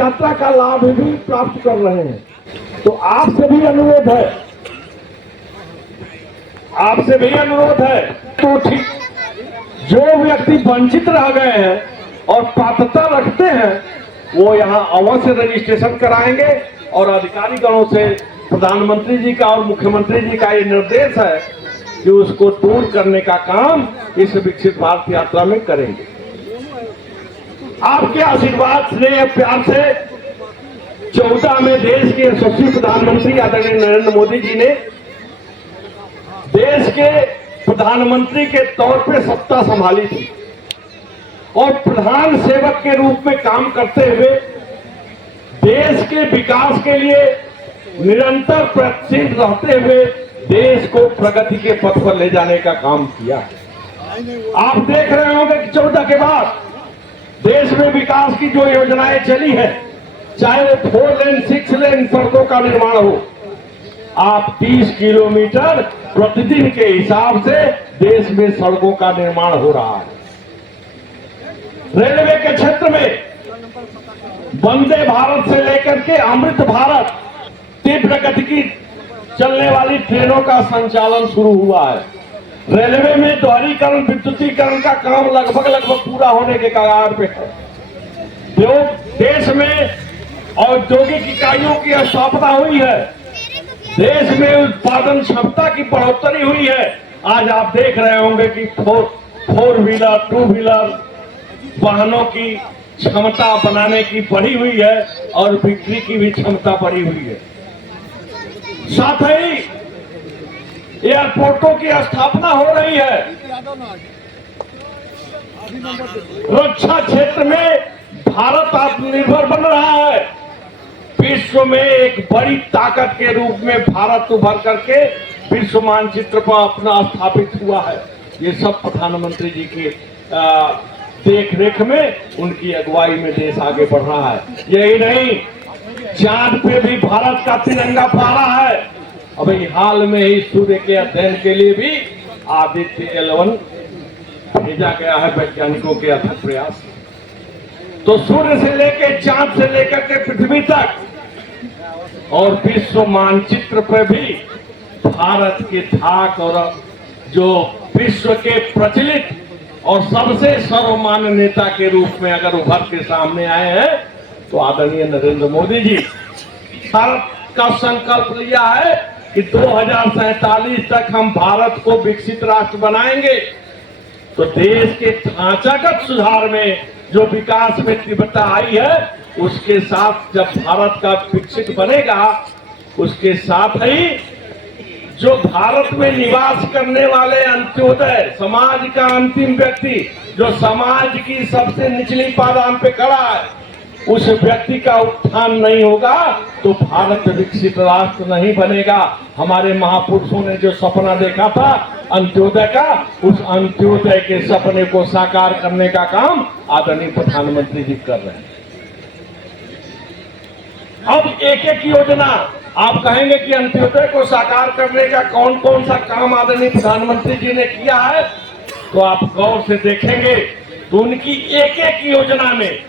यात्रा का लाभ भी प्राप्त कर रहे हैं। तो आपसे भी अनुरोध है, तो ठीक, जो व्यक्ति वंचित रह गए हैं और पात्रता रखते हैं वो यहाँ अवश्य रजिस्ट्रेशन कराएंगे। और अधिकारी गणों से प्रधानमंत्री जी का और मुख्यमंत्री जी का ये निर्देश है कि उसको दूर करने का काम इस विकसित भारत यात्रा में करेंगे। आपके आशीर्वाद स्नेह प्यार से 14 में देश के यशस्वी प्रधानमंत्री आदरणीय नरेंद्र मोदी जी ने देश के प्रधानमंत्री के तौर पे सत्ता संभाली थी और प्रधान सेवक के रूप में काम करते हुए देश के विकास के लिए निरंतर प्रयत्नशील रहते हुए देश को प्रगति के पथ पर ले जाने का काम किया। आप देख रहे होंगे कि 14 के बाद देश में विकास की जो योजनाएं चली है, चाहे वो 4 लेन 6 लेन सड़कों का निर्माण हो, आप 30 किलोमीटर प्रतिदिन के हिसाब से देश में सड़कों का निर्माण हो रहा है। रेलवे के क्षेत्र में वंदे भारत से लेकर के अमृत भारत तीव्र गति की चलने वाली ट्रेनों का संचालन शुरू हुआ है। रेलवे में दोहरीकरण विद्युतीकरण का काम लगभग पूरा होने के कगार पे है। देश में औद्योगिक इकाइयों की स्थापना हुई है, देश में उत्पादन क्षमता की बढ़ोतरी हुई है। आज आप देख रहे होंगे कि 4 व्हीलर 2 व्हीलर वाहनों की क्षमता बनाने की बढ़ी हुई है और बिक्री की भी क्षमता बढ़ी हुई है। साथ ही एयरपोर्टों की स्थापना हो रही है। रक्षा क्षेत्र में भारत आत्मनिर्भर बन रहा है। विश्व में एक बड़ी ताकत के रूप में भारत उभर करके विश्व मानचित्र पर अपना स्थापित हुआ है। ये सब प्रधानमंत्री जी की देख रेख में, उनकी अगुवाई में देश आगे बढ़ रहा है। यही नहीं, चांद पे भी भारत का तिरंगा फहरा है। अभी हाल में ही सूर्य के अध्ययन के लिए भी आदित्य L1 भेजा गया है वैज्ञानिकों के अथक प्रयास। तो सूर्य से लेकर चांद से लेकर के पृथ्वी तक और विश्व मानचित्र पर भी भारत के धाक और जो विश्व के प्रचलित और सबसे सर्वमान्य नेता के रूप में अगर उभर के सामने आए हैं तो आदरणीय नरेंद्र मोदी जी भारत का संकल्प लिया है कि 2047 तक हम भारत को विकसित राष्ट्र बनाएंगे। तो देश के ढांचागत सुधार में जो विकास में तीव्रता आई है, उसके साथ जब भारत का विकसित बनेगा, उसके साथ ही जो भारत में निवास करने वाले अंत्योदय समाज का अंतिम व्यक्ति, जो समाज की सबसे निचली पायदान पे खड़ा है, उस व्यक्ति का उत्थान नहीं होगा तो भारत विकसित राष्ट्र नहीं बनेगा। हमारे महापुरुषों ने जो सपना देखा था अंत्योदय का, उस अंत्योदय के सपने को साकार करने का काम आदरणीय प्रधानमंत्री जी कर रहे हैं। अब एक एक योजना आप कहेंगे कि अंत्योदय को साकार करने का कौन कौन सा काम आदरणीय प्रधानमंत्री जी ने किया है, तो आप गौर से देखेंगे तो उनकी एक एक योजना में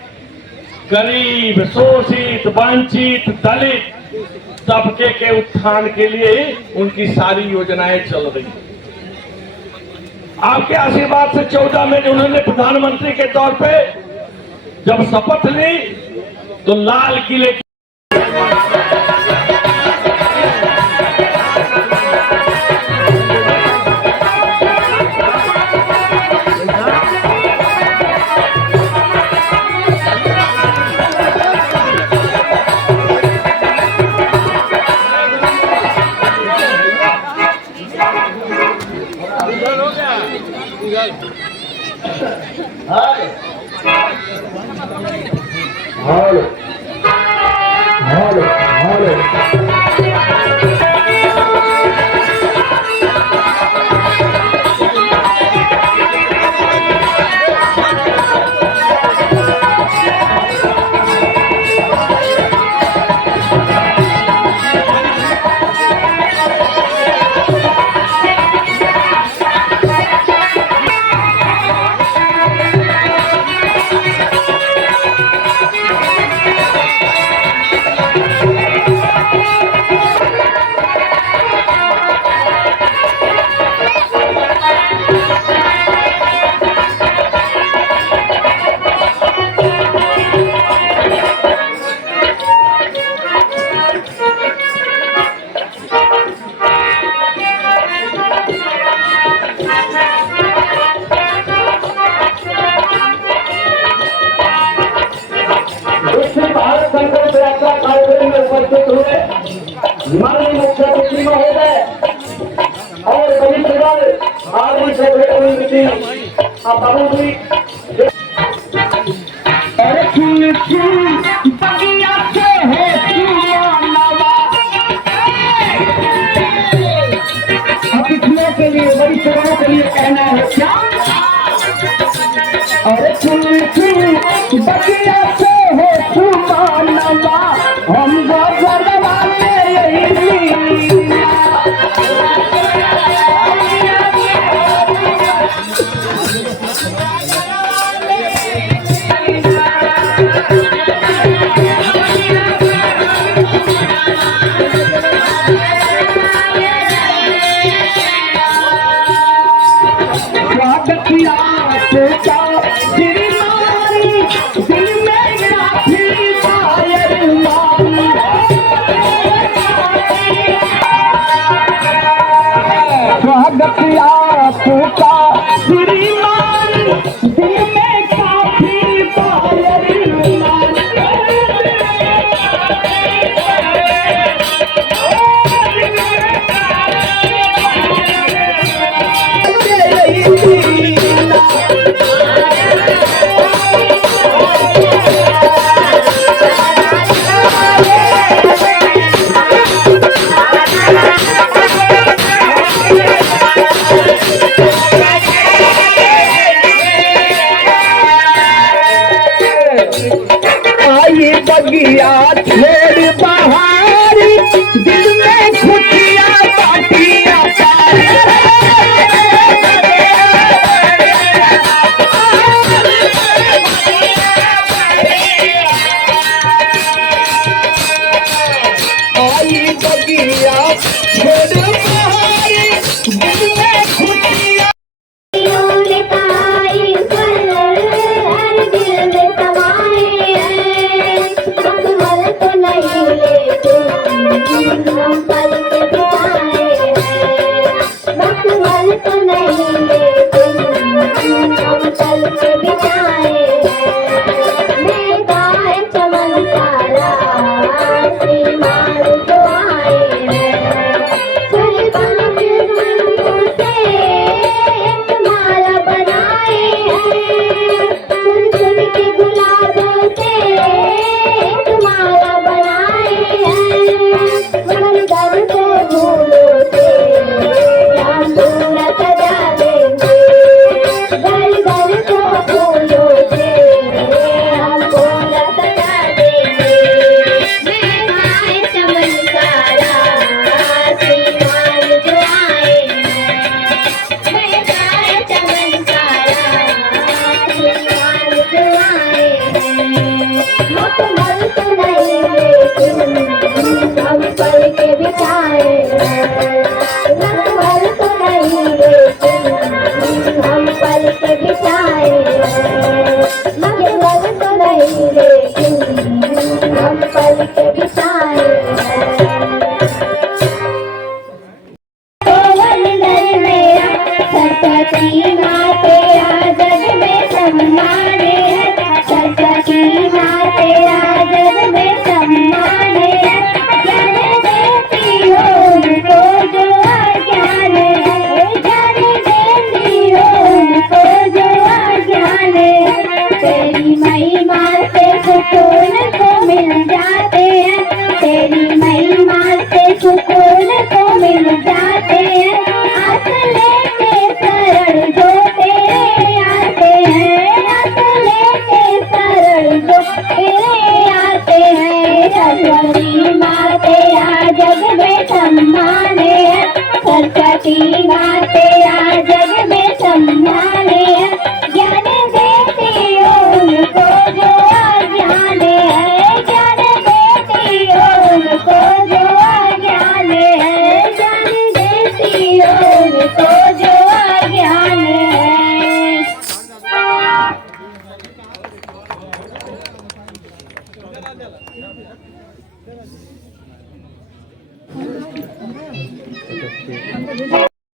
गरीब, शोषित, वंचित, दलित तबके के उत्थान के लिए ही उनकी सारी योजनाएं चल रही हैं। आपके आशीर्वाद से 14 में उन्होंने प्रधानमंत्री के तौर पे जब शपथ ली तो लाल किले बाबू जी अरे चुन चुन बगिया से है सुमानवा। अब पिछले के लिए बड़ी सेवाओं के लिए कहना है क्या? अरे चुन चुन बगिया से है सुमानवा, हम गजरवा में यही स्वागत किया सोचा श्रीमानी, दिल में काफी फायर मारी। स्वागत किया सोचा श्रीमानी, दिल में काफी फायर मारी। बगिया छेड़ बहारी, दिल में खुशियाँ बाटियाँ आई बगिया छेड़ बहारी, दिल में खुशियाँ